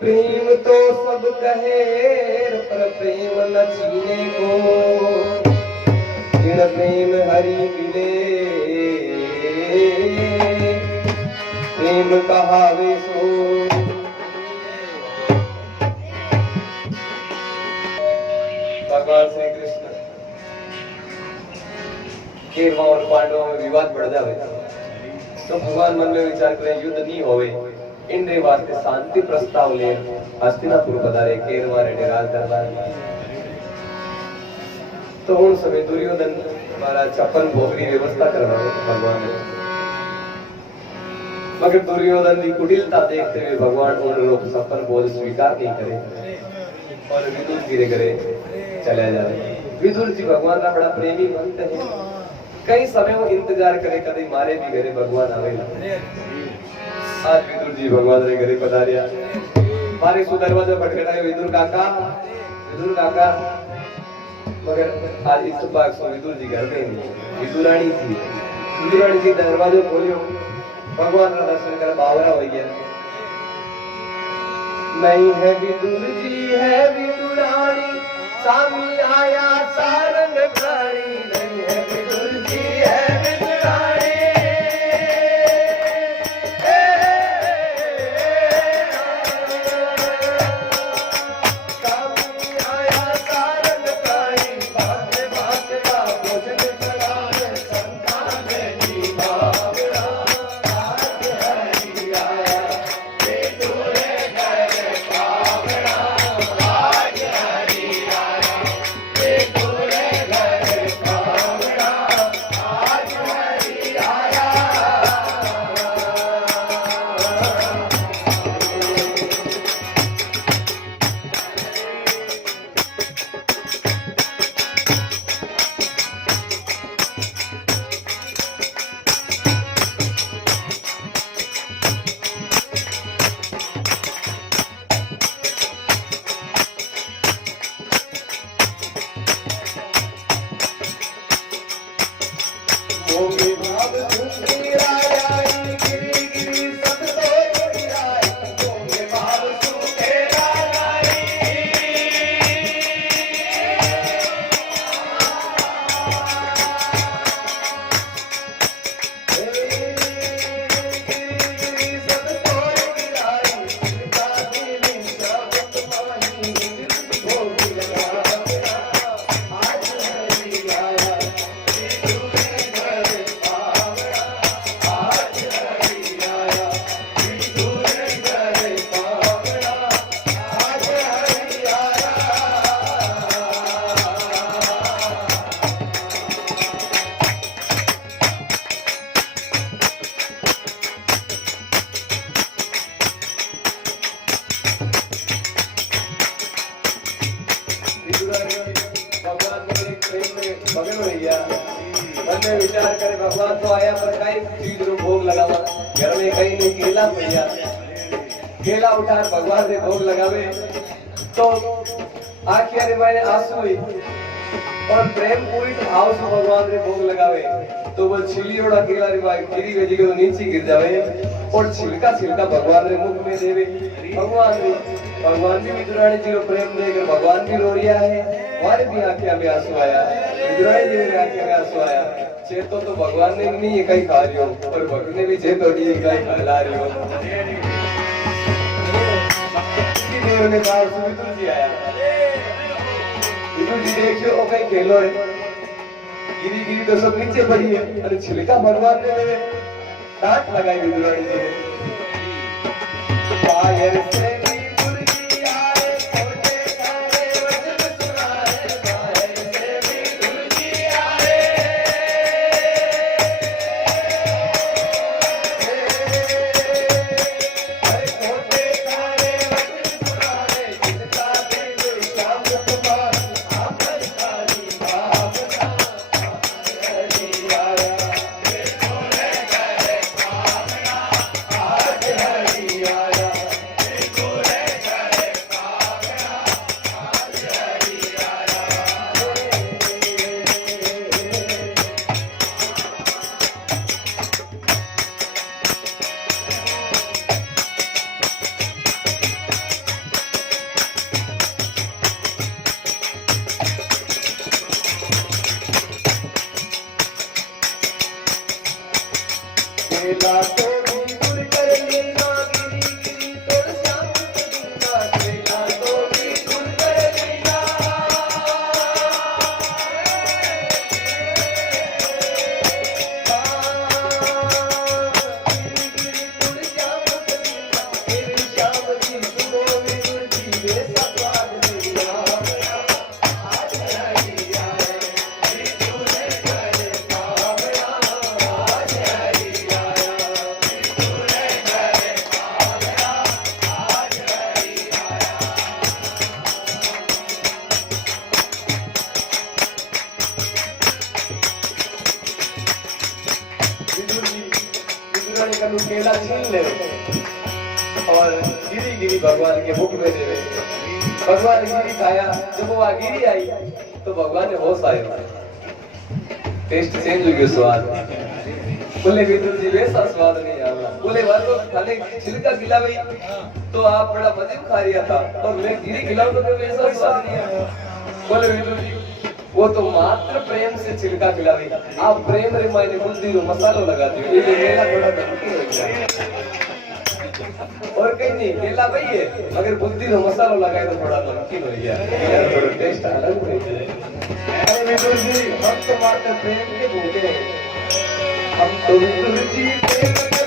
प्रेम तो सब कहे पर प्रेम न छीने को, जिन प्रेम हरि मिले प्रेम कहावे सो। भगवान श्री कृष्ण केरवा और पांडवों में विवाद बढ़ जावे तो भगवान मन में विचार करें युद्ध नहीं होवे, इंद्र वास्ते शांति प्रस्ताव ले हस्तिनापुर पधारे केरवा रे राज दरबार। तो उन समय दुर्योधन महाराज 56 भोग की व्यवस्था करवा भगवान ने, मगर दुर्योधन की कुटिलता देखते हुए भगवान उन लोग 56 भोग स्वीकार नहीं करे और विदुर गिरे करे चले जाए। विदुर जी भगवान का बड़ा प्रेमी भक्त है, कई समय वो इंतजार करे कभी मारे भी घरे भगवान आवे। आज विदुर जी भगवान रे घरे पधारिया, मारे सु दरवाजा खटखटायो, विदुर काका मगर आज इस बात से विदुर जी घर में नहीं। विदुरानी जी दरवाजा खोलियो, भगवान का दर्शन कर बावरा हो गया। नहीं है विदुर जी है विदुरानी, सामी आया सारंग प्राणी। नहीं है विदुर जी है विदुरानी, सामी आया सारंग प्राणी। बाते बाते का भोजन कराए, संतान जी भावना। आज हरि आया विदुर घर पावना। आज हरि आया विदुर घर पावना। आज हरि आया। मोगे भाव सुखी राया, गिरी गिरी सब तो जोड़ी राय। मोगे भाव सुखे राया, गिरी सब तो जोड़ी राय। इनका दिल शब्द माही, भोग लगाया। आज हरि आया विदुर घर पावना। आज हरि आया विदुर घर पावना। आज हरि आया। भगवान को एक प्रेम में मगन हो गया, मन में विचार करे भगवान तो आया पर कई चीज रो भोग लगावा। घर में कहीं नहीं केला पड़िया, केला उठा भगवान से भोग लगावे तो आखिर रे मैंने आंसू हुई और प्रेम पूरी भाव से भगवान से भोग लगावे तो वो छिलियोड़ा केला रे भाई गिरी वेजी के नीचे गिर जावे और छिलका छिलका भगवान रे मुख में देवे। भगवान भी विदुरानी जी को प्रेम देकर भगवान भी रो रिया है, हमारे भी आंखें में आंसू आया, विदुरानी जी की आंखें में आंसू आया। चेतो तो भगवान ने भी नहीं ये कहीं खा रही हो और भक्त ने भी चेतो नहीं ये कहीं खिला रही हो। देर में बाहर से विदुर जी आया, विदुर जी देखियो वो कहीं खेलो है, गिरी गिरी तो सब नीचे पड़ी है। अरे छिलका भगवान ने मेरे डांट लगाई विदुरानी जी ने। फायर से विदुर जी आए, खोटे सारे वचन सुनाए। फायर से विदुर जी आए, अरे खोटे सारे वचन सुनाए। जिनका दिल शाम कुमार, आपन सारी भावना। आज हरि आया विदुर घर पावना। आज हरि आया विदुर छीन ले और गिरी गिरी भगवान के मुख में देवे। भगवान गिरी खाया, जब वो गिरी आई तो भगवान ने होश आया, टेस्ट चेंज हो गया, स्वाद। बोले विदुर जी वैसा स्वाद नहीं आया। बोले वालो खाने छिलका खिला भाई तो आप बड़ा मजे में खा रहा था, और मैं गिरी खिलाऊं तो वैसा स्वाद नहीं आया। बोले विदुर जी वो तो मात्र प्रेम से छिलका खिलावे, आप प्रेम रे मायने बुद्धि रो मसालो लगा दियो, ये केला थोड़ा नमकीन हो गया। और कहीं नहीं, केला भाई है अगर बुद्धि रो मसालो लगाए तो थोड़ा नमकीन हो गया, थोड़ा टेस्ट अलग हो गया। अरे विदुर जी हम तो मात्र प्रेम के भूखे हैं, हम तो विदुर जी प्रेम के